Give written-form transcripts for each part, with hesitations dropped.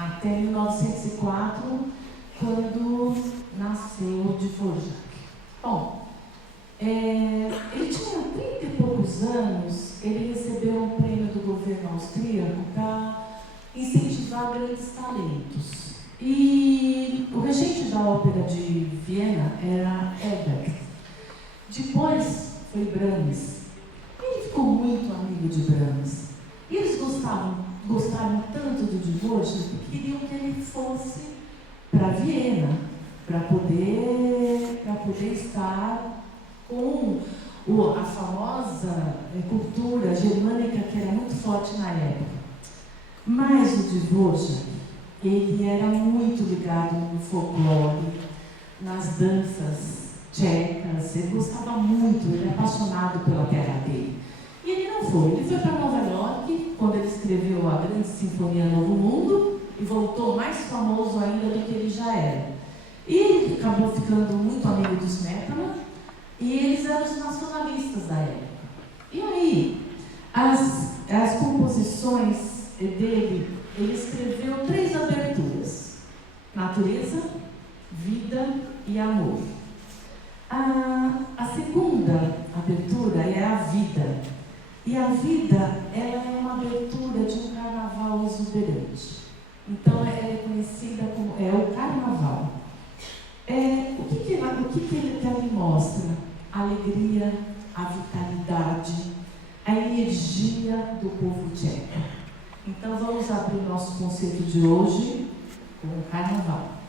até 1904, quando nasceu Dvorak. Bom, ele tinha 30 e poucos anos, ele recebeu um prêmio do governo austríaco para incentivar grandes talentos. E o regente da ópera de Viena era Ebert. Depois foi Brahms. Ele ficou muito amigo de Brahms. E eles gostaram tanto do Dvorak que queriam que ele fosse para Viena, para poder estar com a famosa cultura germânica que era muito forte na época. Mas o Dvorak, ele era muito ligado no folclore, nas danças tchecas, ele gostava muito, ele era apaixonado pela terra dele. E ele não foi, ele foi para Nova York, quando ele escreveu a grande Sinfonia Novo Mundo, e voltou mais famoso ainda do que ele já era. E ele acabou ficando muito amigo dos Smetana, e eles eram os nacionalistas da época. E aí, as composições dele, ele escreveu 3 aberturas: Natureza, Vida e Amor. A segunda abertura é a vida. E a vida, ela é uma abertura de um carnaval exuberante. Então, ela é conhecida como o carnaval. O que ele ali mostra? A alegria, a vitalidade, a energia do povo tcheco. Então, vamos abrir o nosso conceito de hoje com o carnaval.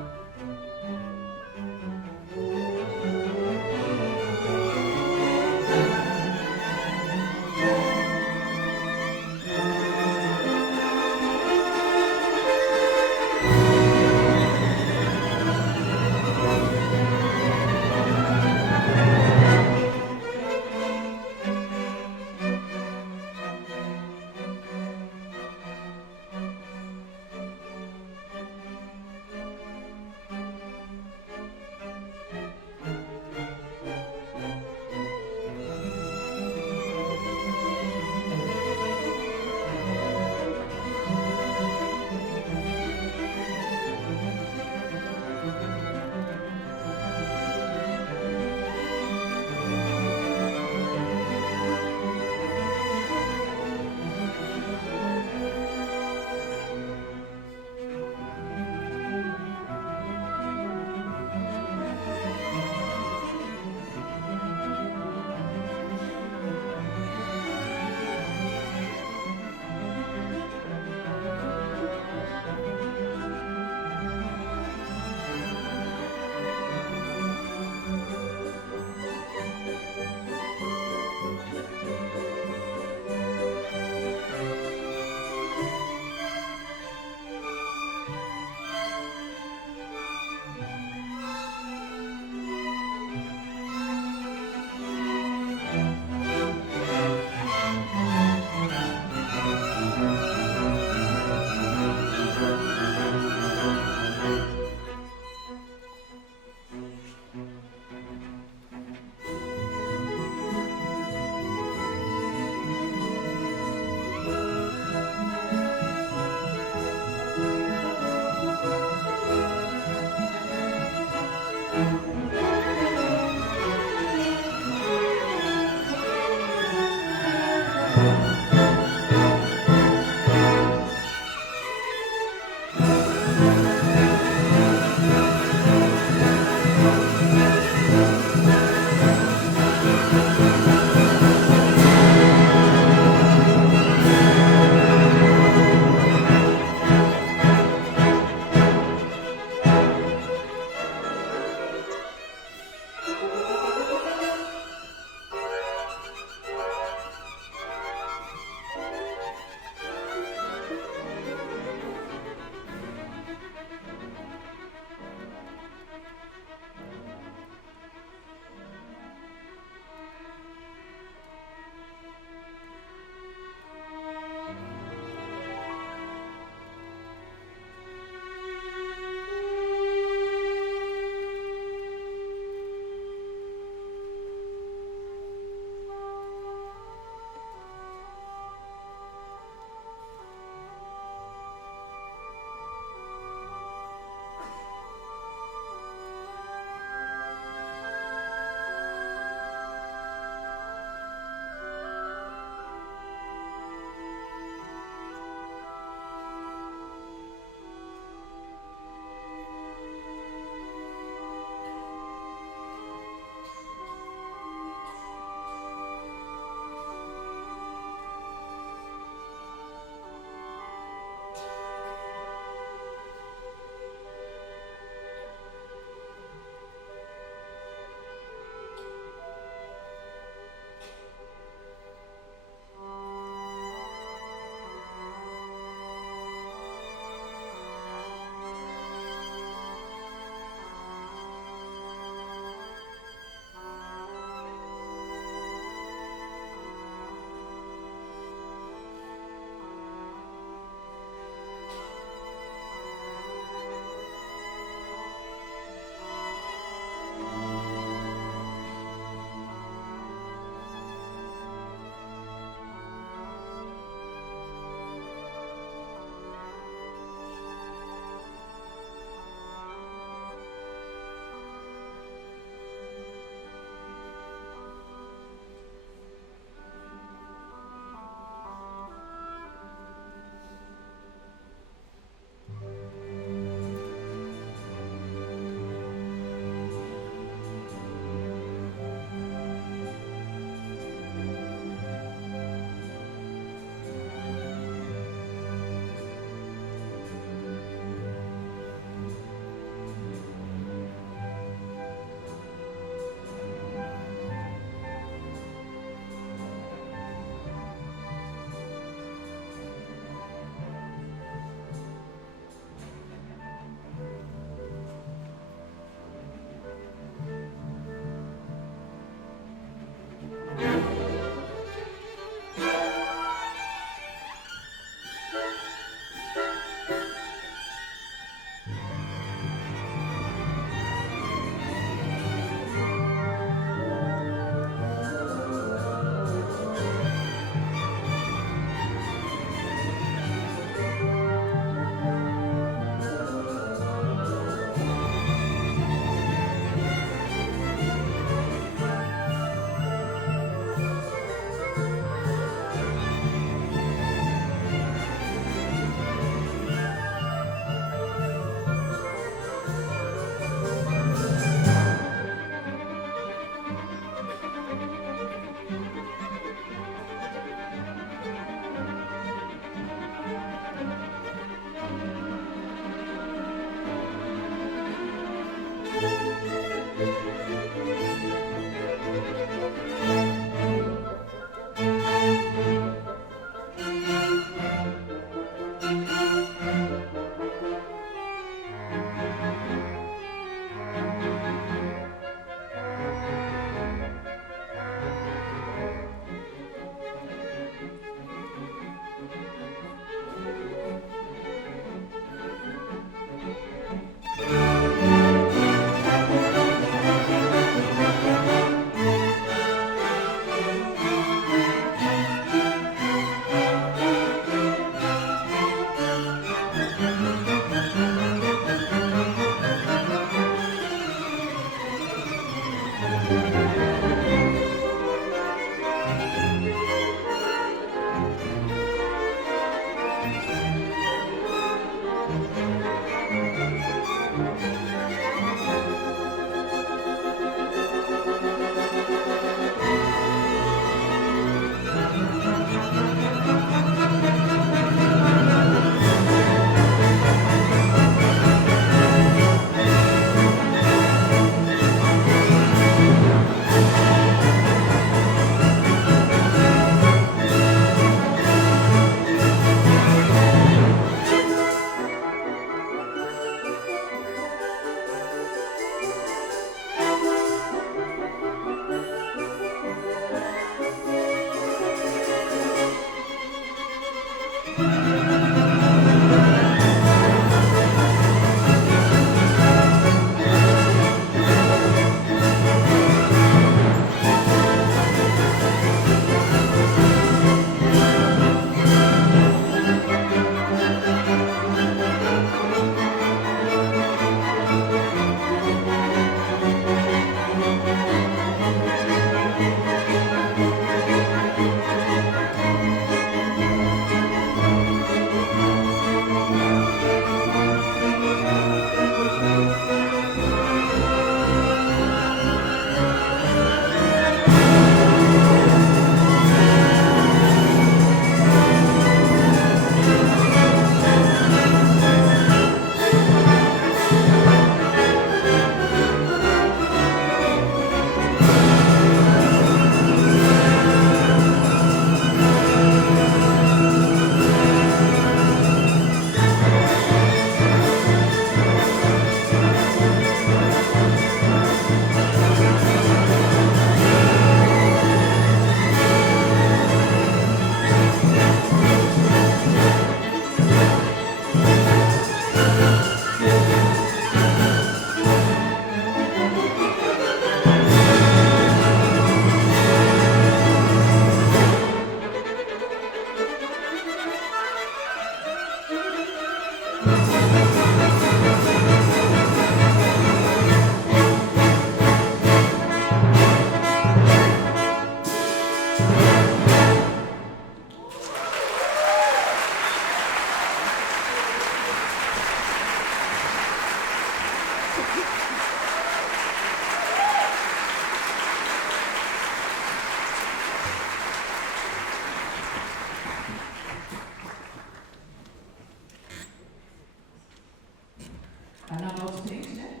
Carnaval de crente, né?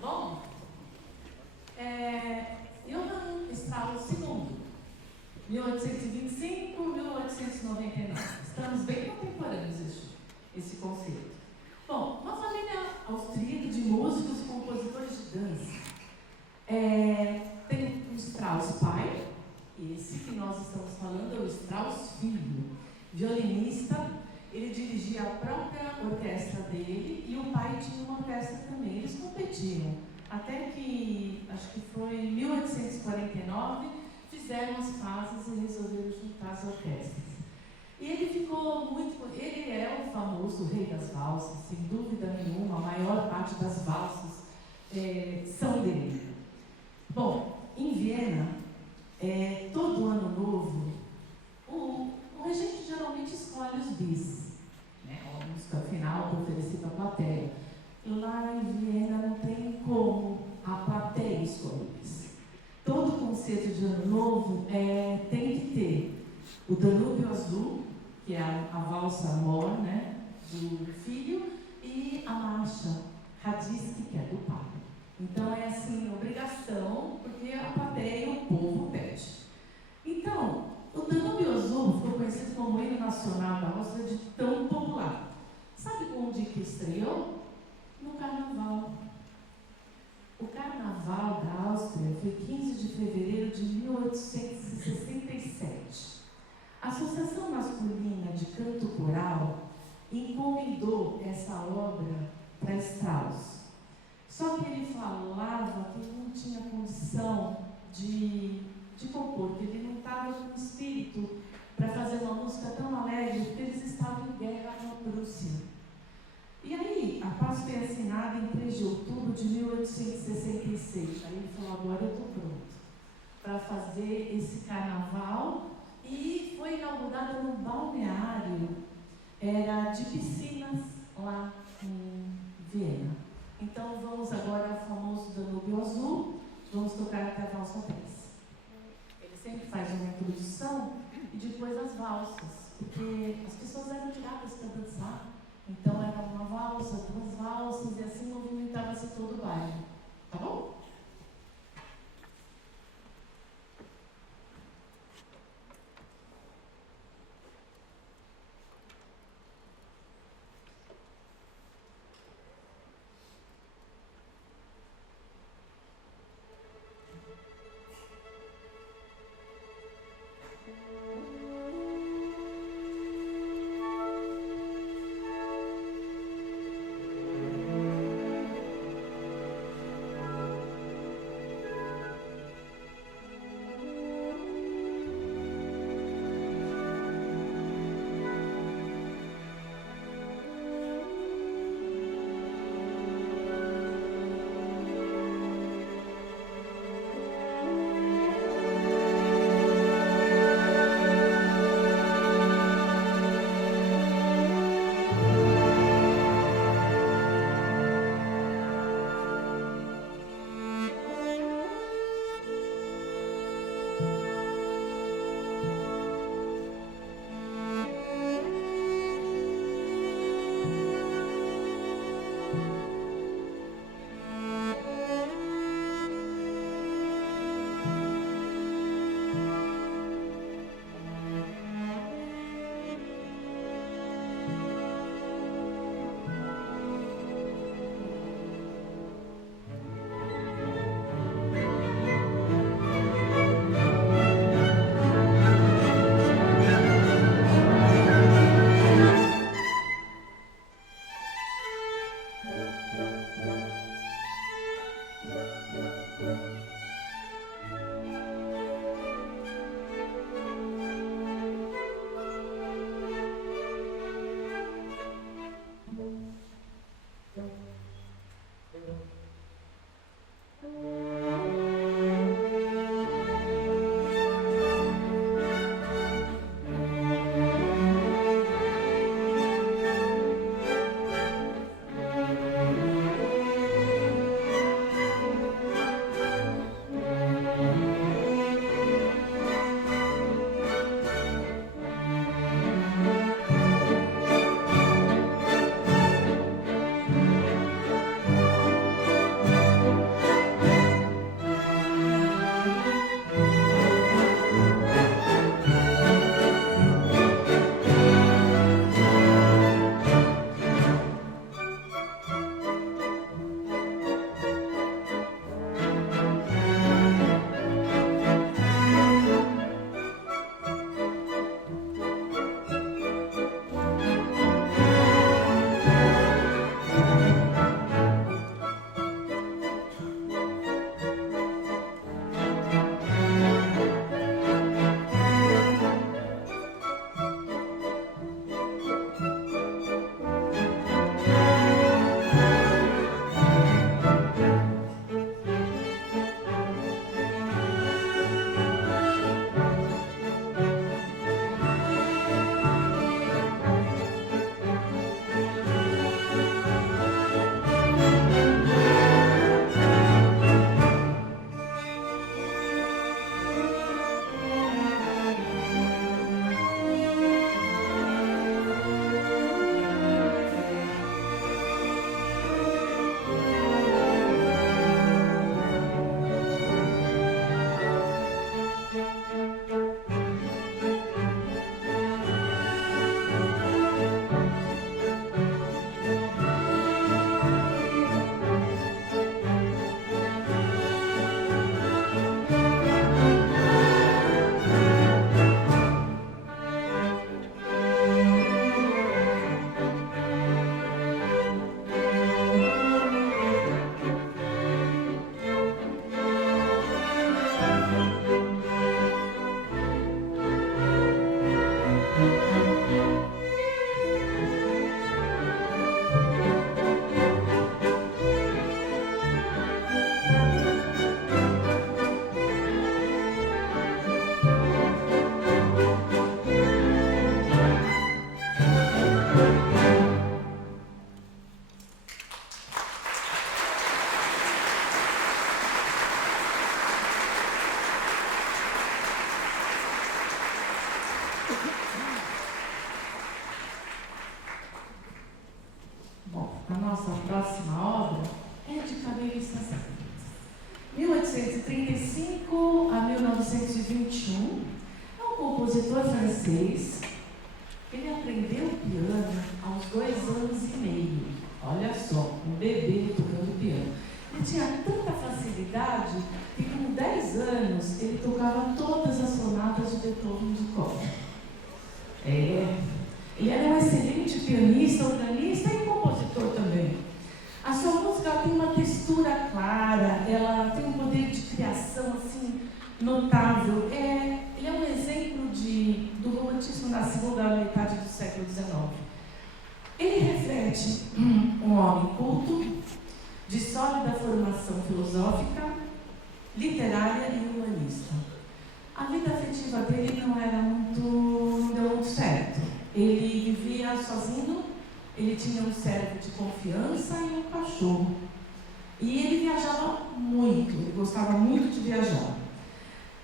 Bom, Johann Strauss II, 1825, 1899. Estamos bem contemporâneos esse conceito. Bom, uma família austríaca de músicos e compositores de dança. Tem o Strauss estamos falando é o Strauss Filho, violinista. Ele dirigia a própria orquestra dele e o pai tinha uma orquestra também. Eles competiam, até que, acho que foi em 1849, fizeram as fases e resolveram juntar as orquestras. E ele ficou muito... Ele é o famoso rei das valsas, sem dúvida nenhuma. A maior parte das valsas são dele. Bom, em Viena, todo ano novo, o regente geralmente escolhe os bis, né? A música final para oferecer para a plateia. Lá em Viena não tem como a plateia escolher bis. Todo concerto de ano novo tem que ter o Danúbio Azul, que é a valsa Amor, né, do filho, e a marcha Radiski, que é do pai. Então é assim, obrigação, porque a plateia e o povo pede. Então, o Danúbio Azul ficou conhecido como hino nacional da Áustria de tão popular. Sabe onde que estreou? No Carnaval. O Carnaval da Áustria foi 15 de fevereiro de 1867. A Associação Masculina de Canto Coral encomendou essa obra para Strauss. Só que ele falava que ele não tinha condição de compor, que ele não estava com espírito para fazer uma música tão alegre, porque eles estavam em guerra com a Prússia. E aí, a paz foi assinada em 3 de outubro de 1866. Aí ele falou, agora eu estou pronto para fazer esse carnaval. E foi inaugurada no balneário, era de piscinas, lá em Viena. Então vamos agora ao famoso Danúbio Azul, vamos tocar até a valsa 10. Ele sempre faz uma introdução e depois as valsas, porque as pessoas eram tiradas para dançar. Então era uma valsa, 2 valsas, e assim movimentava-se todo o baile. Tá bom? 1935 a 1921. É um compositor francês. Ele aprendeu piano aos 2 anos e meio. Olha só, um bebê tocando piano. Ele tinha tanta facilidade que com 10 anos ele tocava todas as sonatas de Beethoven de cor. Ele era um excelente pianista, organista e compositor também. A sua música tem uma textura clara, ela tem um poder de criação assim, notável. Ele é um exemplo do romantismo na segunda metade do século XIX. Ele reflete um homem culto, de sólida formação filosófica, literária e humanista. A vida afetiva dele não deu muito certo. Ele vivia sozinho, ele tinha um servo de confiança e um cachorro. E ele viajava muito, ele gostava muito de viajar.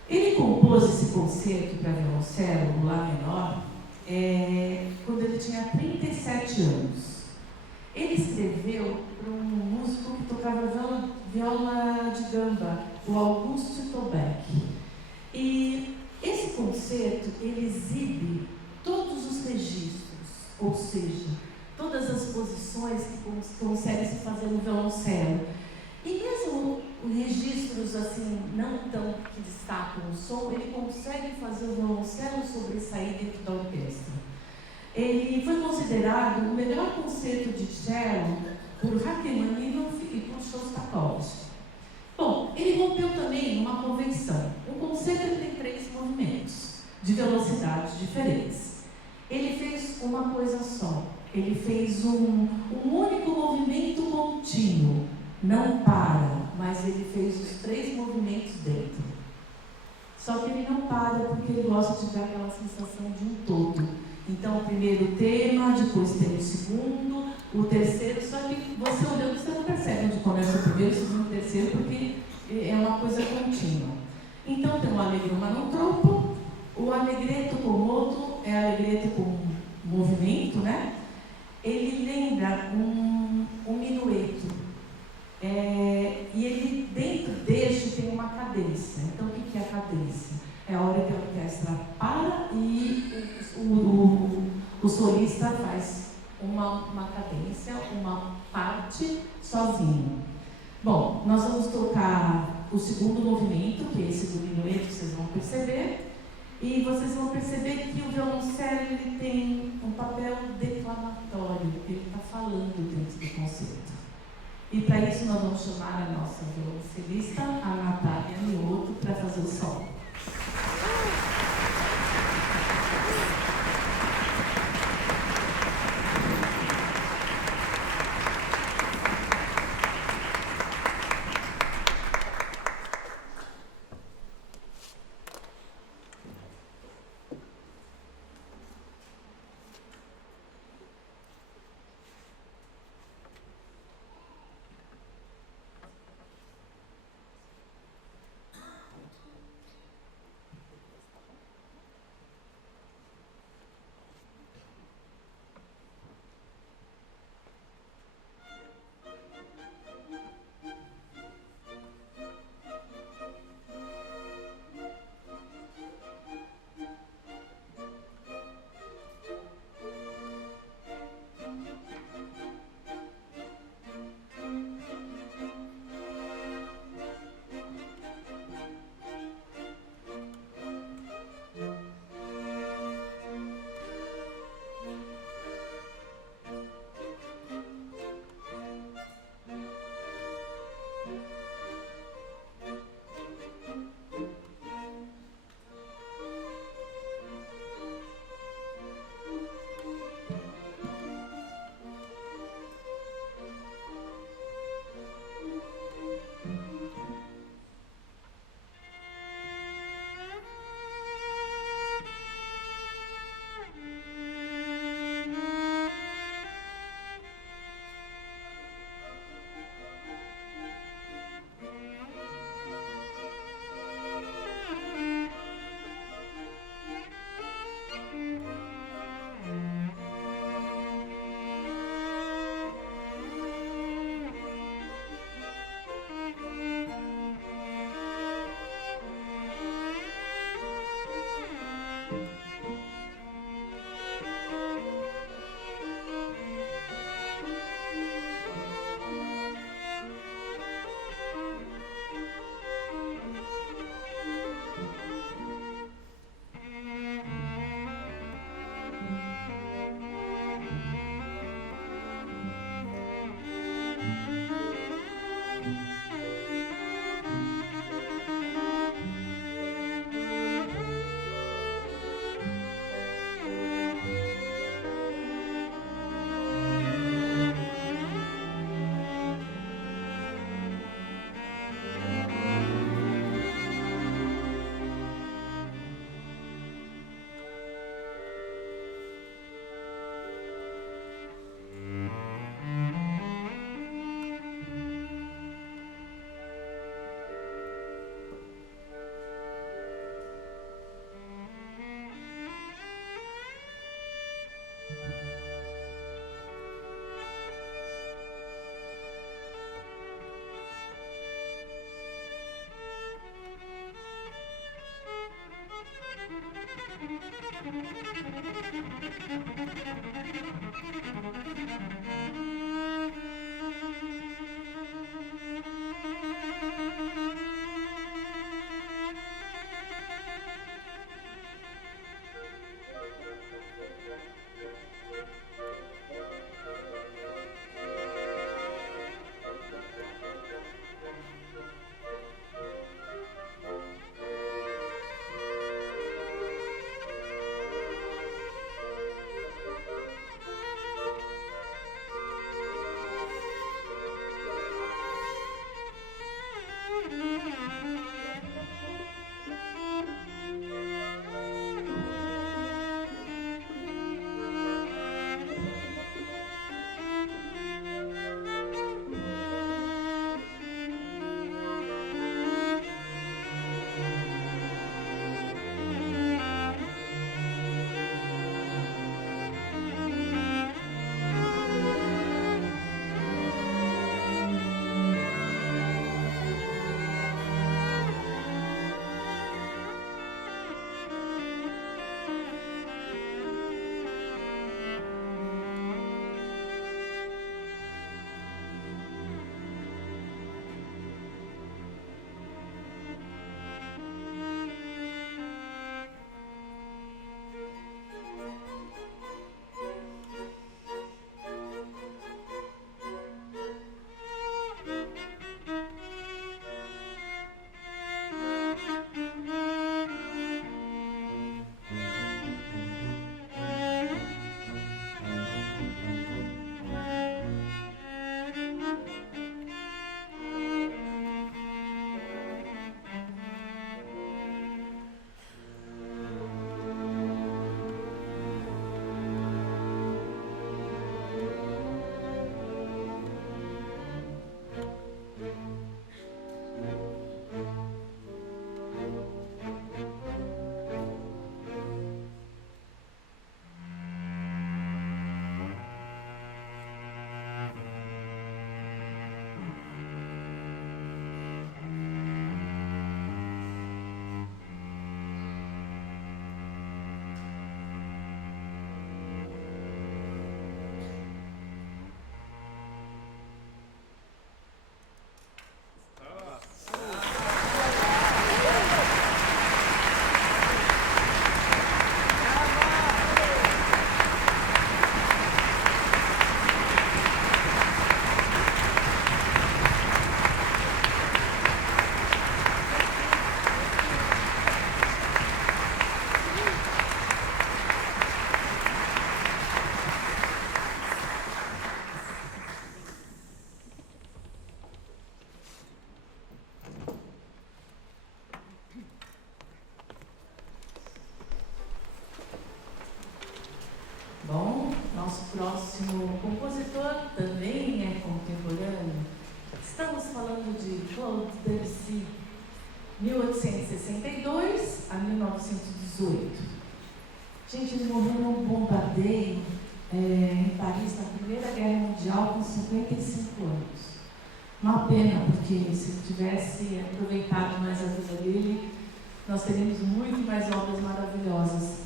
Ele compôs esse concerto para violoncelo, o Lá menor, quando ele tinha 37 anos. Ele escreveu para um músico que tocava viola de gamba, o Auguste Tolbeck. E esse concerto, ele exibe todos os registros, ou seja, todas as posições que consegue se fazer no violoncelo. E mesmo os registros assim, não tão que destacam o som, ele consegue fazer o violoncelo sobressair dentro da orquestra. Ele foi considerado o melhor concerto de cello por Rachmaninoff e por Shostakovich. Bom, ele rompeu também numa convenção. Um concerto tem 3 movimentos, de velocidades diferentes. Ele fez uma coisa só. Ele fez um único movimento contínuo. Não para, mas ele fez os 3 movimentos dentro. Só que ele não para porque ele gosta de dar aquela sensação de um todo. Então, o primeiro tema, depois tem o segundo, o terceiro, só que você olhando, você não percebe onde começa o primeiro, o segundo, o terceiro, porque é uma coisa contínua. Então, tem o allegro manotroppo, o allegretto com moto, allegretto com movimento, né? Ele lembra um minueto. E ele, dentro deste, tem uma cadência. Então, o que é a cadência? É a hora que a orquestra para e o solista faz uma cadência, uma parte sozinho. Bom, nós vamos tocar o segundo movimento, que é esse do minueto, que vocês vão perceber. E vocês vão perceber que o violoncelo ele tem um papel declamatório, ele está falando dentro do concerto. E para isso nós vamos chamar a nossa violoncelista, a Natália Mioto, para fazer o solo. próximo compositor também é contemporâneo. Estamos falando de Claude Debussy, 1862 a 1918. Gente, ele morreu num bombardeio em Paris na Primeira Guerra Mundial com 55 anos. Uma pena, porque se ele tivesse aproveitado mais a vida dele, nós teríamos muito mais obras maravilhosas.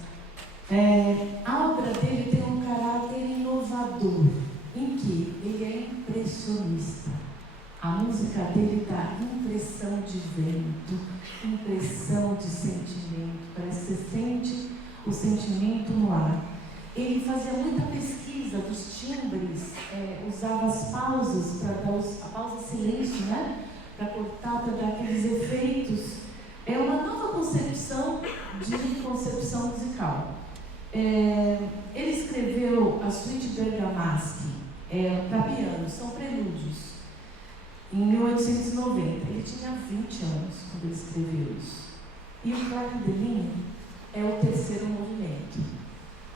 A obra dele tem um caráter inovador, em que ele é impressionista. A música dele dá impressão de vento, impressão de sentimento, parece que você sente o sentimento no ar. Ele fazia muita pesquisa dos timbres, usava as pausas para dar a pausa silêncio, né? Para cortar, para dar aqueles efeitos. É uma nova concepção de concepção musical. Ele escreveu a Suite Bergamaschi para piano, são prelúdios, em 1890. Ele tinha 20 anos quando ele escreveu isso. E o Clair-de-Lune é o terceiro movimento.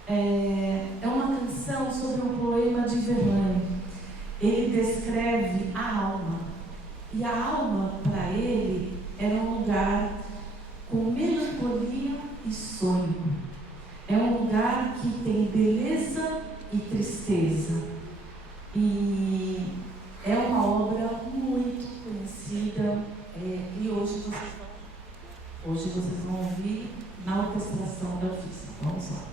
É uma canção sobre um poema de Verlaine. Ele descreve a alma. E a alma, para ele, era um lugar com melancolia e sonho. É um lugar que tem beleza e tristeza. E é uma obra muito conhecida. E hoje vocês vão ouvir na orquestração da FISA. Vamos lá.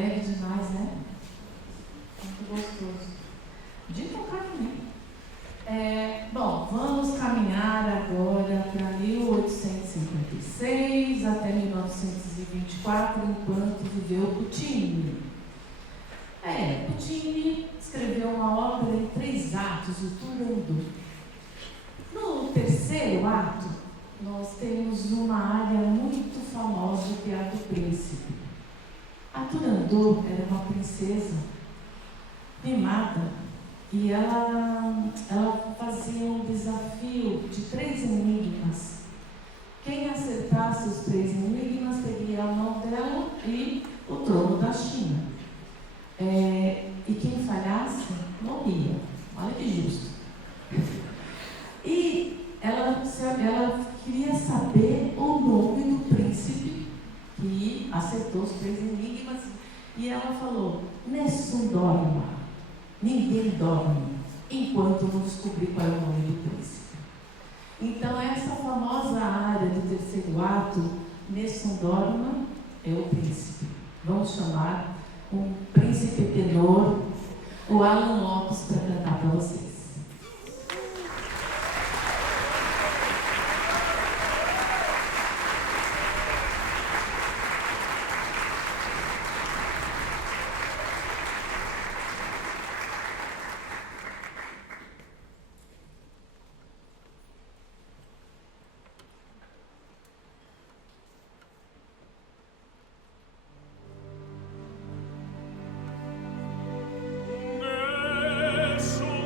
leve demais, né? Muito gostoso. De tocar em mim. Bom, vamos caminhar agora para 1856 até 1924, enquanto viveu Puccini. Puccini escreveu uma obra em 3 atos, o Turandot. No terceiro ato, nós temos uma área muito famosa que é a do príncipe. A Turandot era uma princesa mimada e ela fazia um desafio de 3 enigmas. Quem acertasse os 3 enigmas teria a mão dela e o trono da China. E quem falhasse morria. Olha que justo. E ela queria saber o nome do príncipe que acertou os 3 enigmas. E ela falou: Nessun dorma, ninguém dorme, enquanto não descobrir qual é o nome do príncipe. Então, essa famosa área do terceiro ato, Nessun dorma, é o príncipe. Vamos chamar um príncipe tenor, o Alan Lopes, para cantar para vocês. Nessun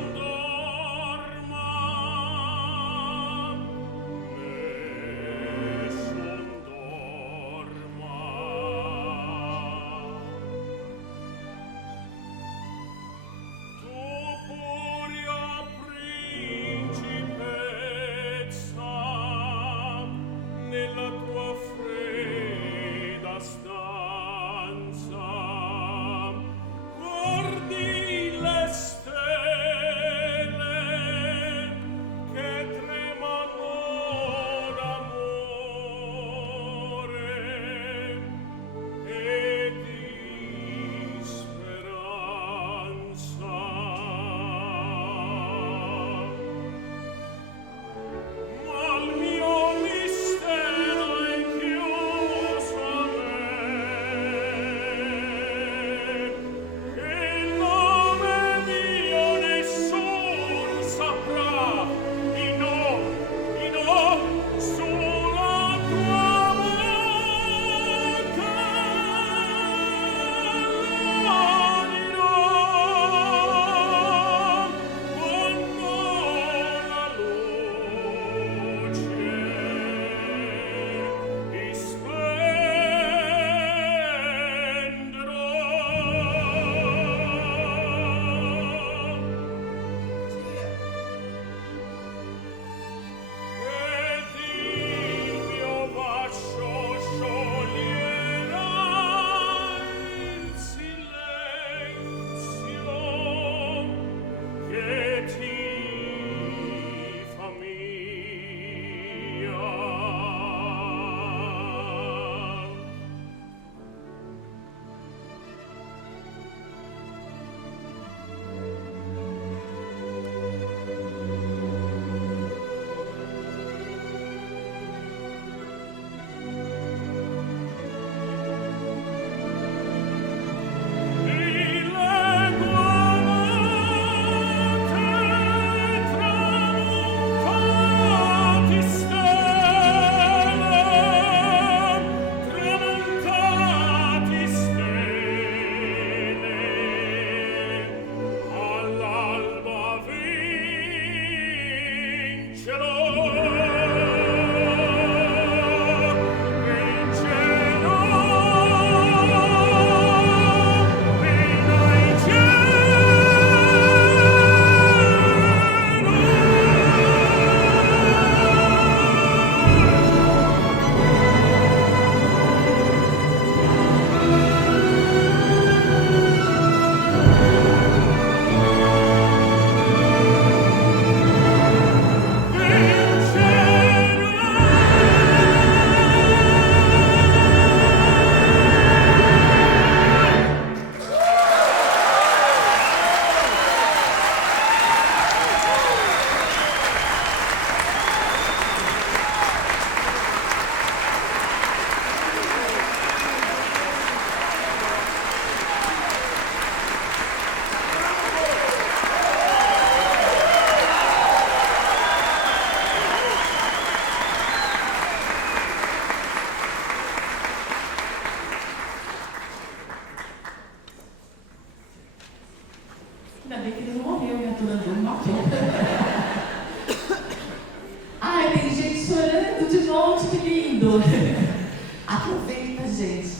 Ainda bem que ele não morreu, né? Tô dando uma Ai, tem gente chorando de monte, que lindo! Aproveita, gente.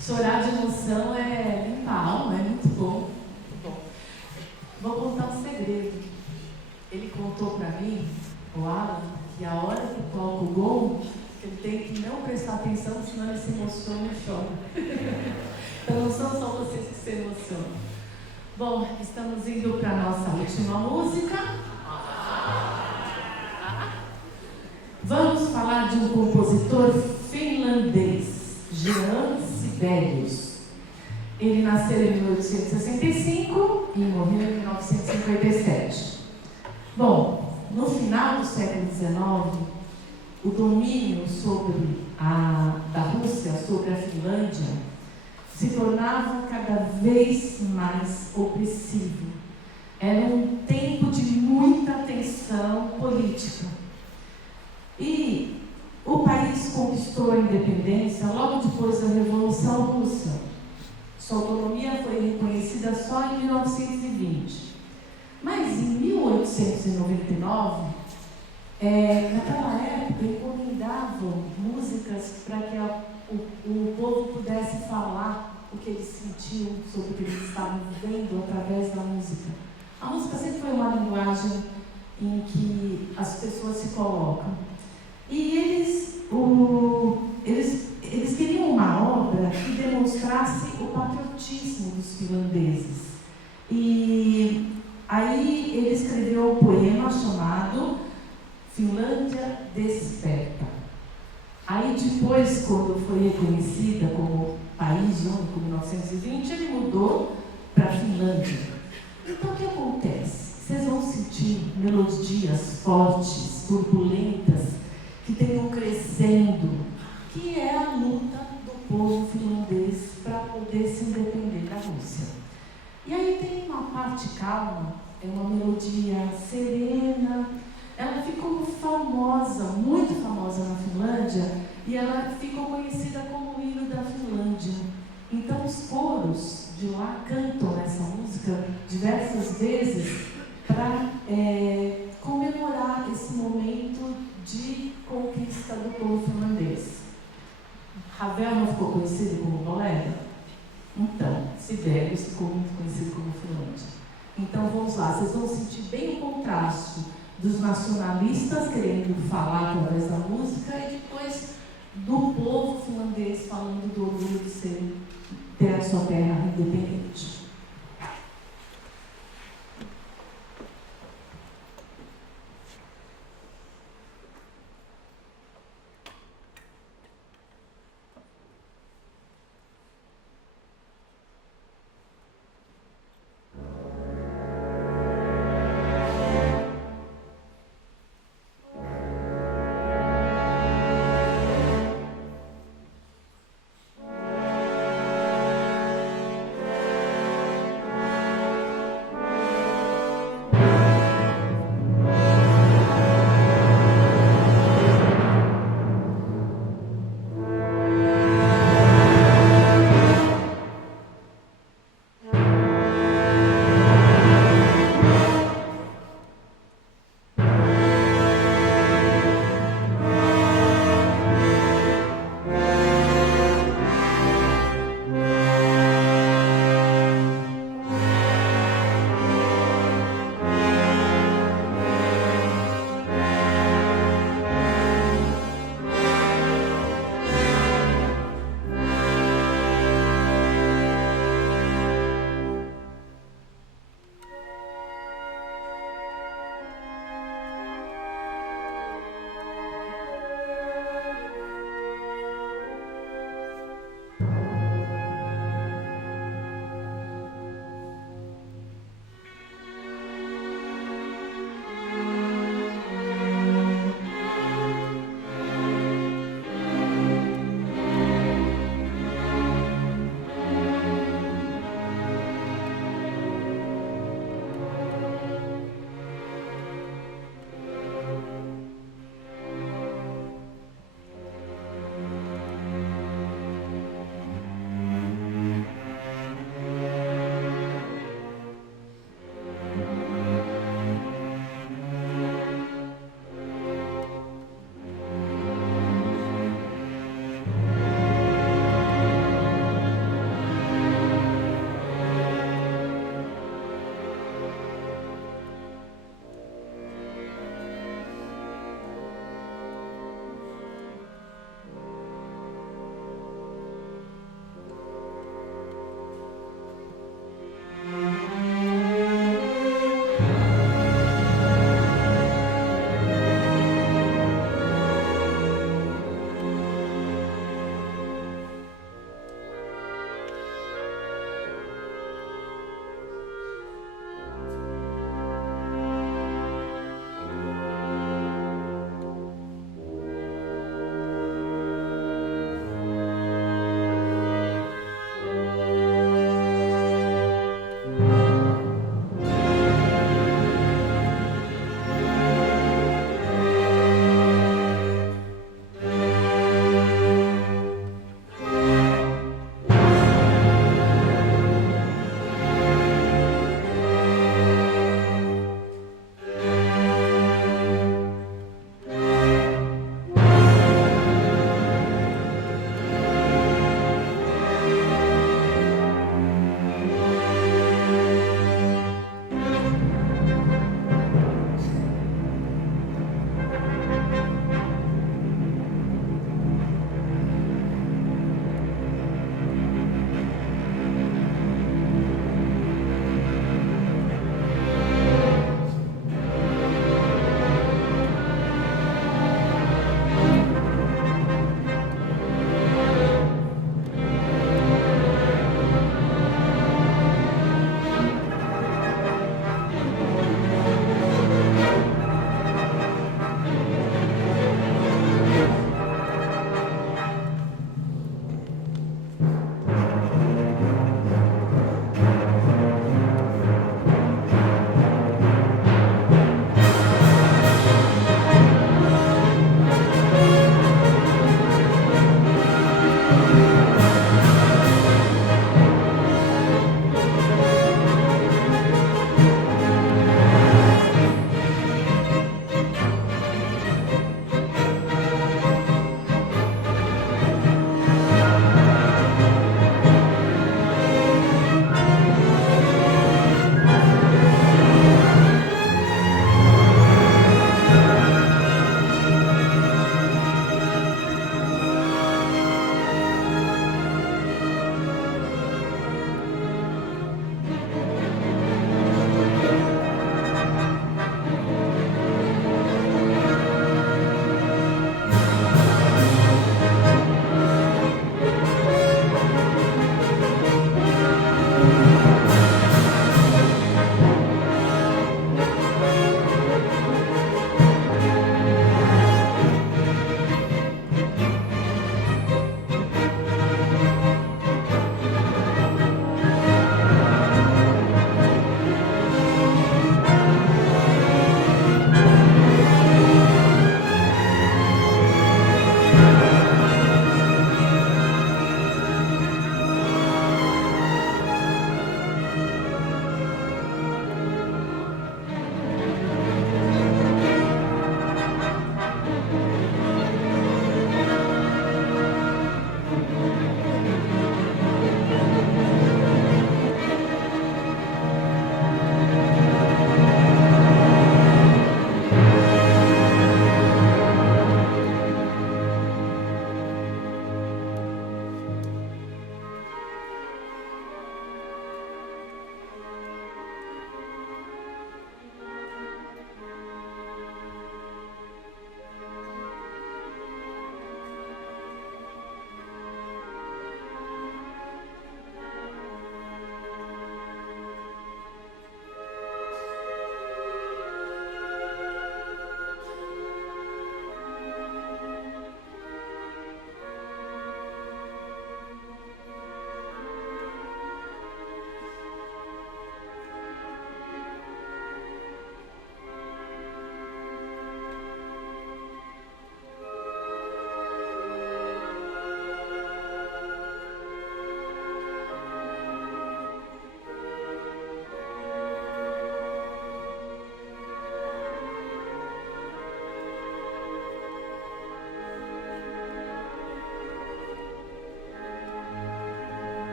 Chorar de emoção é limpar a alma, é muito bom. Muito bom. Vou contar um segredo. Ele contou pra mim, o Alan, que a hora que toca o gong, ele tem que não prestar atenção, senão ele se emociona e chora. Então não são só vocês que se emocionam. Bom, estamos indo para a nossa última música. Vamos falar de um compositor finlandês, Jean Sibelius. Ele nasceu em 1865 e morreu em 1957. Bom, no final do século XIX, o domínio da Rússia sobre a Finlândia se tornava cada vez mais opressivo. Era um tempo de muita tensão política. E o país conquistou a independência logo depois da Revolução Russa. Sua autonomia foi reconhecida só em 1920. Mas em 1899, naquela época, encomendavam músicas para que o povo pudesse falar o que eles sentiam sobre o que eles estavam vivendo através da música. A música sempre foi uma linguagem em que as pessoas se colocam. E eles queriam uma obra que demonstrasse o patriotismo dos finlandeses. E aí ele escreveu um poema chamado Finlândia Desperta. Aí depois, quando foi reconhecida como país único em 1920, ele mudou para a Finlândia. Então o que acontece? Vocês vão sentir melodias fortes, turbulentas, que tenham crescendo, que é a luta do povo finlandês para poder se independer da Rússia. E aí tem uma parte calma, é uma melodia serena. Ela ficou famosa, muito famosa na Finlândia, e ela ficou conhecida como o hino da Finlândia. Então os coros de lá cantam essa música diversas vezes para comemorar esse momento de conquista do povo finlandês. Ravel não ficou conhecido como bolero? Então, Sibelius ficou muito conhecido como Finlândia. Então vamos lá, vocês vão sentir bem o contraste dos nacionalistas querendo falar através da música e depois do povo finlandês falando do orgulho de ter a sua terra independente.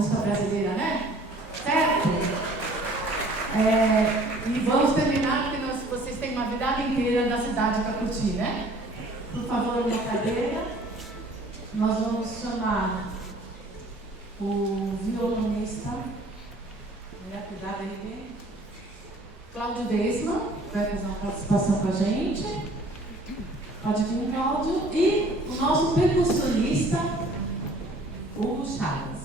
música brasileira, né? Certo? E vamos terminar, porque vocês têm uma vida inteira da cidade para curtir, né? Por favor, uma cadeira. Nós vamos chamar o violonista, cuidado aí, Cláudio Desma, vai fazer uma participação com a gente. Pode vir, Cláudio. E o nosso percussionista, Hugo Chagas.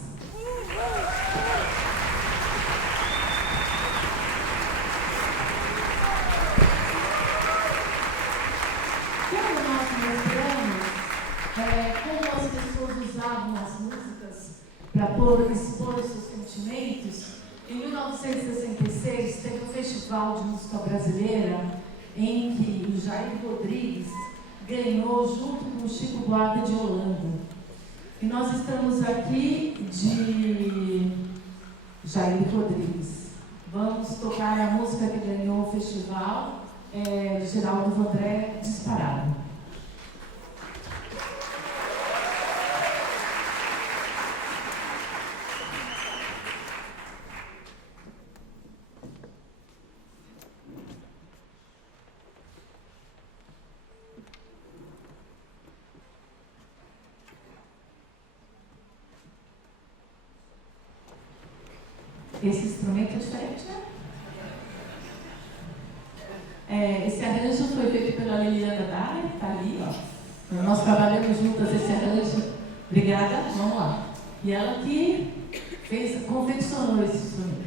Como nós mostramos, como as pessoas usavam as músicas para expor os seus sentimentos, em 1966 teve um festival de música brasileira em que o Jair Rodrigues ganhou junto com o Chico Buarque de Holanda. E nós estamos aqui de Jair Rodrigues. Vamos tocar a música que ganhou o festival, de Geraldo Vandré, Disparado. Esse instrumento é diferente, né? Esse arranjo foi feito pela Liliana Dai, que está ali, ó. Nós trabalhamos juntas esse arranjo. Obrigada, vamos lá. E ela que confeccionou esse instrumento.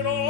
che non